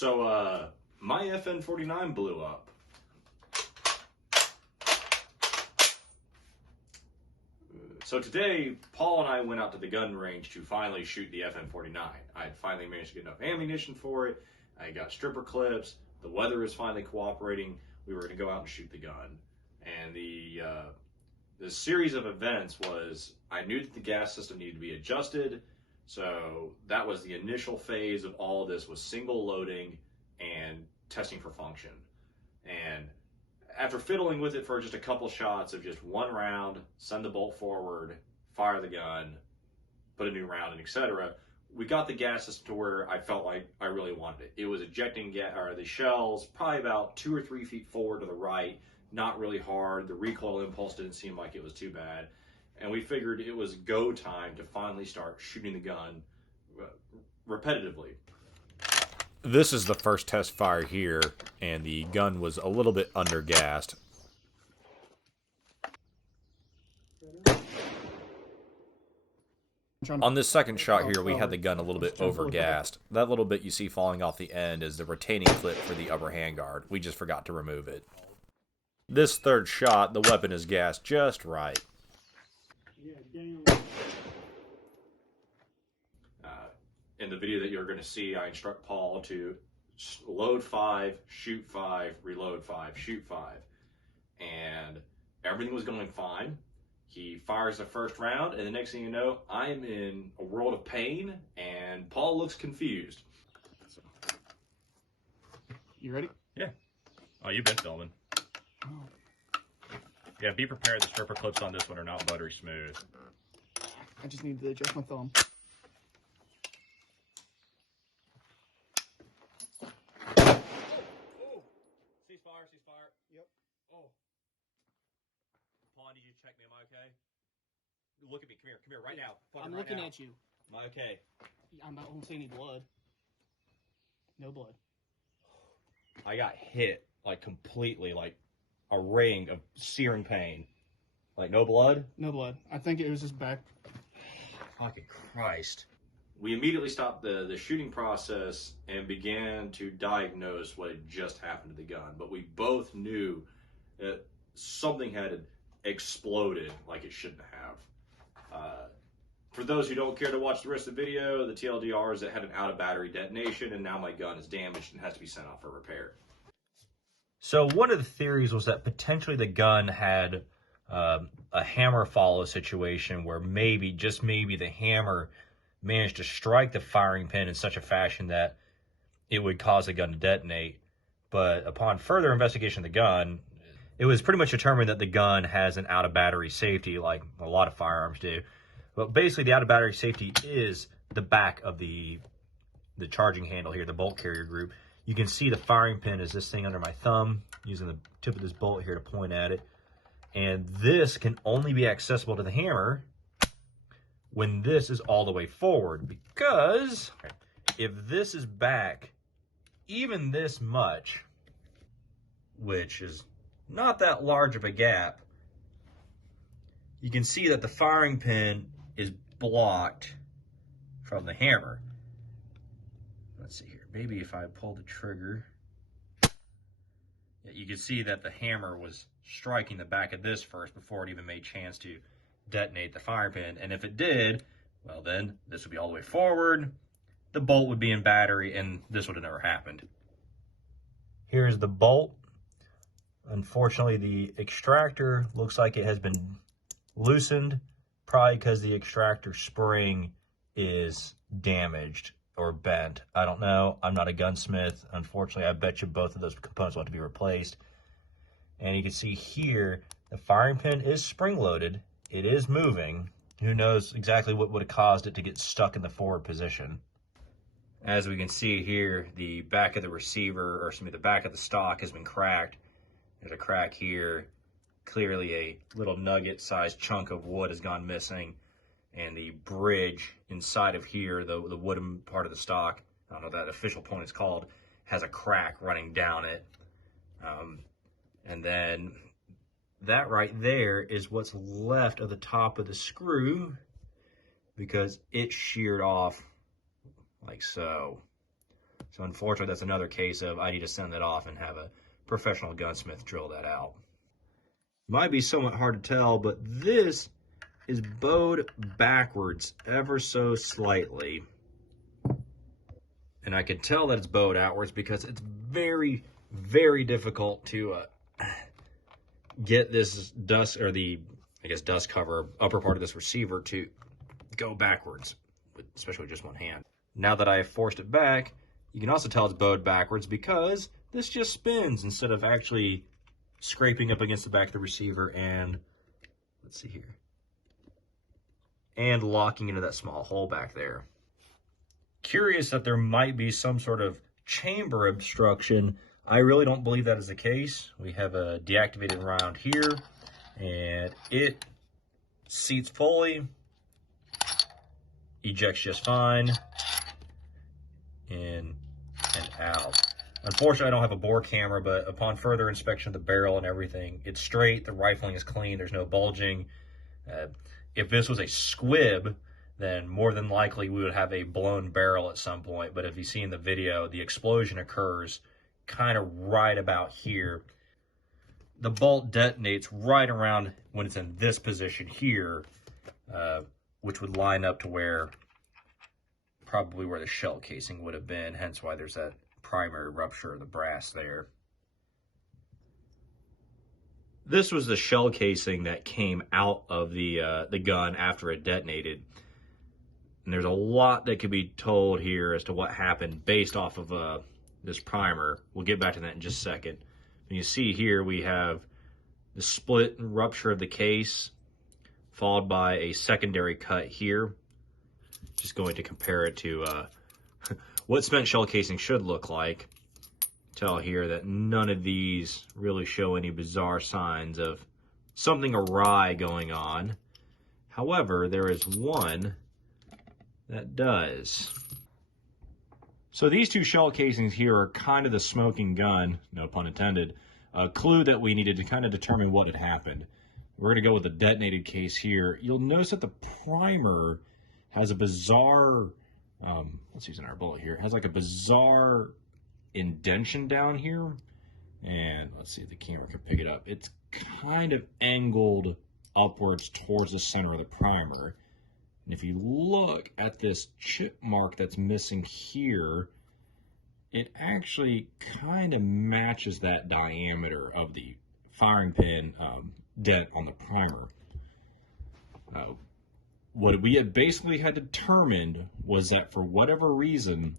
So, my FN-49 blew up. So today, Paul and I went out to the gun range to finally shoot the FN-49. I had finally managed to get enough ammunition for it. I got stripper clips. The weather is finally cooperating. We were going to go out and shoot the gun. And the series of events was, I knew that the gas system needed to be adjusted. So that was the initial phase of all of this, was single loading and testing for function. And after fiddling with it for just a couple shots of just one round, send the bolt forward, fire the gun, put a new round in, etc., we got the gas system to where I felt like I really wanted it. It was ejecting the shells probably about 2 or 3 feet forward to the right, not really hard. The recoil impulse didn't seem like it was too bad. And we figured it was go time to finally start shooting the gun repetitively. This is the first test fire here, and the gun was a little bit undergassed. On this second shot here, we had the gun a little bit overgassed. That little bit you see falling off the end is the retaining clip for the upper handguard. We just forgot to remove it. This third shot, the weapon is gassed just right. In the video that you're going to see, I instruct Paul to load 5, shoot 5, reload 5, shoot 5. And everything was going fine. He fires the first round, and the next thing you know, I'm in a world of pain, and Paul looks confused. You ready? Yeah. Oh, you've been filming. Oh. Yeah, be prepared. The stripper clips on this one are not buttery smooth. I just need to adjust my thumb. Ceasefire. Yep. Oh. Paul, I need you to check me. Am I okay? Look at me. Come here right now. I'm looking at you. Am I okay? I don't see any blood. No blood. I got hit, like, completely, like, a ring of searing pain. Like, no blood? No blood. I think it was just back. Fucking Christ. We immediately stopped the shooting process and began to diagnose what had just happened to the gun. But we both knew that something had exploded like it shouldn't have. For those who don't care to watch the rest of the video, the TLDR is that it had an out-of-battery detonation, and now my gun is damaged and has to be sent off for repair. So one of the theories was that potentially the gun had a hammer follow situation where maybe, just maybe, the hammer managed to strike the firing pin in such a fashion that it would cause the gun to detonate. But upon further investigation of the gun, it was pretty much determined that the gun has an out-of-battery safety, like a lot of firearms do. But basically, the out-of-battery safety is the back of the charging handle here, the bolt carrier group. You can see the firing pin is this thing under my thumb, using the tip of this bolt here to point at it. And this can only be accessible to the hammer when this is all the way forward, because if this is back even this much, which is not that large of a gap, you can see that the firing pin is blocked from the hammer. Let's see here. Maybe if I pull the trigger, you can see that the hammer was striking the back of this first before it even made chance to detonate the firing pin. And if it did, well, then this would be all the way forward, the bolt would be in battery, and this would have never happened. Here's the bolt. Unfortunately, the extractor looks like it has been loosened, probably because the extractor spring is damaged or bent. I don't know. I'm not a gunsmith. Unfortunately, I bet you both of those components will have to be replaced. And you can see here, the firing pin is spring-loaded. It is moving. Who knows exactly what would have caused it to get stuck in the forward position. As we can see here, the back of the receiver, or excuse me, the back of the stock has been cracked. There's a crack here. Clearly a little nugget-sized chunk of wood has gone missing. And the bridge inside of here, the wooden part of the stock, I don't know what that official point is called, has a crack running down it. And then that right there is what's left of the top of the screw, because it sheared off like so. So unfortunately, that's another case of I need to send that off and have a professional gunsmith drill that out. Might be somewhat hard to tell, but this is bowed backwards ever so slightly. And I can tell that it's bowed outwards because it's very, very difficult to get this dust, or the, I guess, dust cover, upper part of this receiver to go backwards, especially with just one hand. Now that I have forced it back, you can also tell it's bowed backwards because this just spins instead of actually scraping up against the back of the receiver and, let's see here, and locking into that small hole back there. Curious that there might be some sort of chamber obstruction. I really don't believe that is the case. We have a deactivated round here, and it seats fully, ejects just fine, in and out. Unfortunately, I don't have a bore camera, but upon further inspection of the barrel and everything, it's straight, the rifling is clean, there's no bulging. If this was a squib, then more than likely we would have a blown barrel at some point. But if you see in the video, the explosion occurs kind of right about here. The bolt detonates right around when it's in this position here, which would line up to where, probably where the shell casing would have been, hence why there's that primary rupture of the brass there. This was the shell casing that came out of the gun after it detonated. And there's a lot that could be told here as to what happened based off of this primer. We'll get back to that in just a second. And you see here we have the split and rupture of the case, followed by a secondary cut here. Just going to compare it to what spent shell casing should look like. Tell here that none of these really show any bizarre signs of something awry going on. However, there is one that does. So these two shell casings here are kind of the smoking gun, no pun intended, a clue that we needed to kind of determine what had happened. We're going to go with the detonated case here. You'll notice that the primer has a bizarre, let's use an air bullet here, it has like a bizarre indentation down here. And let's see if the camera can pick it up. It's kind of angled upwards towards the center of the primer. And if you look at this chip mark that's missing here, it actually kind of matches that diameter of the firing pin dent on the primer. What we had basically had determined was that for whatever reason,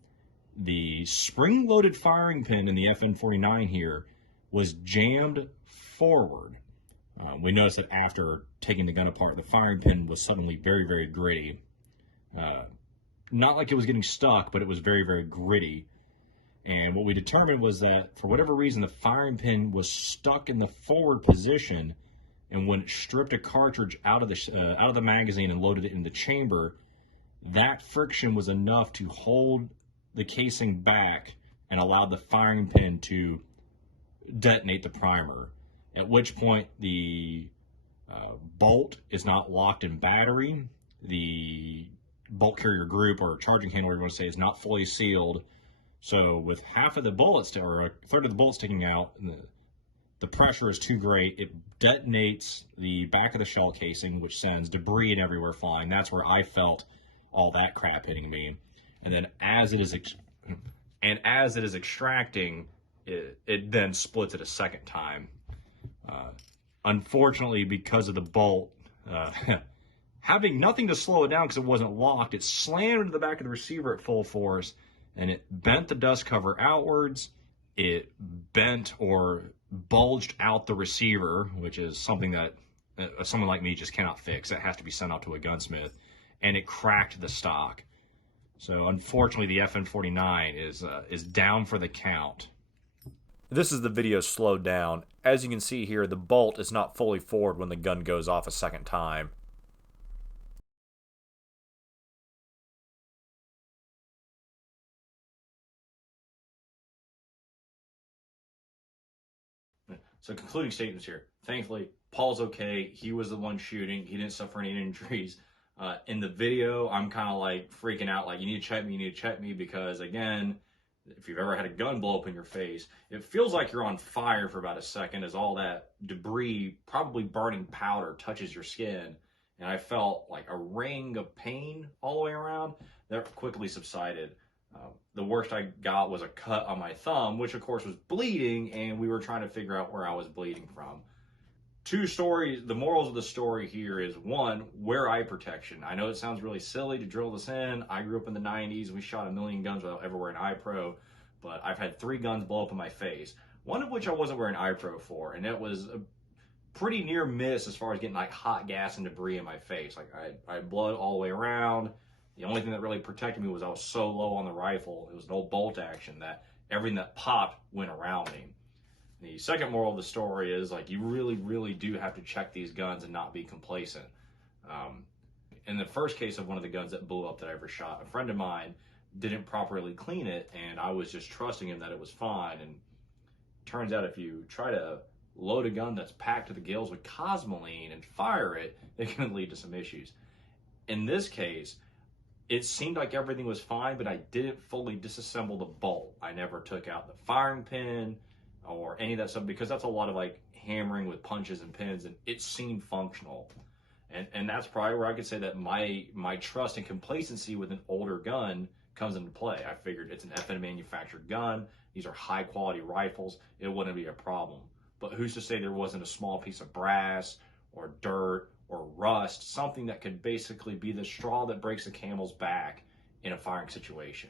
the spring-loaded firing pin in the FN49 here was jammed forward. We noticed that after taking the gun apart, the firing pin was suddenly very, very gritty. Not like it was getting stuck, but it was very, very gritty. And what we determined was that for whatever reason, the firing pin was stuck in the forward position, and when it stripped a cartridge out of the magazine and loaded it in the chamber, that friction was enough to hold the casing back and allow the firing pin to detonate the primer. At which point the bolt is not locked in battery. The bolt carrier group, or charging handle, whatever you want to say, is not fully sealed. So with half of the bullets, or a third of the bullets sticking out, the pressure is too great. It detonates the back of the shell casing, which sends debris and everywhere flying. That's where I felt all that crap hitting me. And then as it is extracting, it then splits it a second time. Unfortunately, because of the bolt having nothing to slow it down because it wasn't locked, it slammed into the back of the receiver at full force, and it bent the dust cover outwards. It bent or bulged out the receiver, which is something that someone like me just cannot fix. That has to be sent out to a gunsmith, and it cracked the stock. So unfortunately, the FN49 is down for the count. This is the video slowed down. As you can see here, the bolt is not fully forward when the gun goes off a second time. So concluding statements here. Thankfully, Paul's okay. He was the one shooting. He didn't suffer any injuries. In the video, I'm kind of like freaking out, like, you need to check me, because again, If you've ever had a gun blow up in your face, it feels like you're on fire for about a second as all that debris, probably burning powder, touches your skin. And I felt like a ring of pain all the way around that quickly subsided. The worst I got was a cut on my thumb, which of course was bleeding, and we were trying to figure out where I was bleeding from. Two stories, the morals of the story here is, one, wear eye protection. I know it sounds really silly to drill this in. I grew up in the 90s. We shot a million guns without ever wearing eye pro, but I've had 3 guns blow up in my face, one of which I wasn't wearing eye pro for, and it was a pretty near miss as far as getting like hot gas and debris in my face. Like I had blood all the way around. The only thing that really protected me was I was so low on the rifle. It was an old bolt action that everything that popped went around me. The second moral of the story is, like, you really, really do have to check these guns and not be complacent. In the first case of one of the guns that blew up that I ever shot, a friend of mine didn't properly clean it, and I was just trusting him that it was fine. And it turns out if you try to load a gun that's packed to the gills with cosmoline and fire it, it can lead to some issues. In this case, it seemed like everything was fine, but I didn't fully disassemble the bolt. I never took out the firing pin or any of that stuff, because that's a lot of like hammering with punches and pins, and it seemed functional. And that's probably where I could say that my trust and complacency with an older gun comes into play. I figured it's an FN manufactured gun. These are high quality rifles. It wouldn't be a problem. But who's to say there wasn't a small piece of brass or dirt or rust, something that could basically be the straw that breaks the camel's back in a firing situation.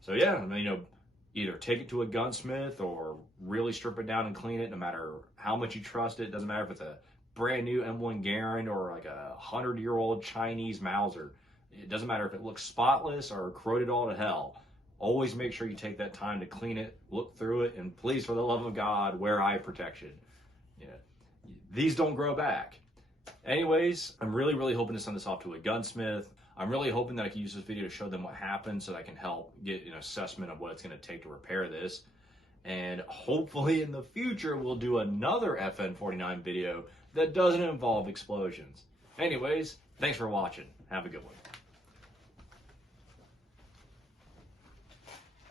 So yeah, I mean, either take it to a gunsmith or really strip it down and clean it, no matter how much you trust it. It doesn't matter if it's a brand new M1 Garand or like a 100-year-old Chinese Mauser. It doesn't matter if it looks spotless or corroded all to hell. Always make sure you take that time to clean it, look through it, and please, for the love of God, wear eye protection. These don't grow back. Anyways, I'm really, really hoping to send this off to a gunsmith. I'm really hoping that I can use this video to show them what happened so that I can help get an assessment of what it's going to take to repair this. And hopefully in the future, we'll do another FN49 video that doesn't involve explosions. Anyways, thanks for watching. Have a good one.